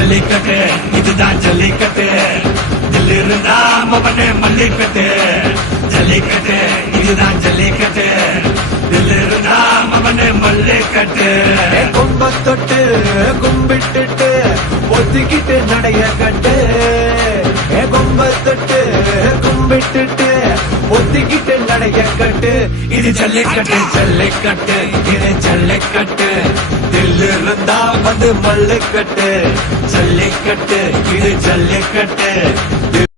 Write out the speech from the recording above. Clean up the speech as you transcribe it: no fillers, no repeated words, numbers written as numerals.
ஜல்லிக்கட்டு இதுதான் ஜல்லிக்கட்டு தில் இருந்தா மவனே மல்லிக்கட்டு ஜல்லிக்கட்டு இதுதான் ஜல்லிக்கட்டு தில் இருந்தா மவனே மல்லிக்கட்டு கும்ப தொட்டு கும்பிட்டுட்டு ஒத்திக்கிட்டு நடைய கட்டு கும்ப தொட்டு கும்பிட்டுட்டு ஒத்திக்கிட்டு நடைய கட்டு இது ஜல்லிக்கட்டு ஜல்லிக்கட்டு இது ஜல்லிக்கட்டு தில் இருந்தா வந்து மல்லுக்கட்டு ஜல்லிக்கட்டு இது ஜல்லிக்கட்டு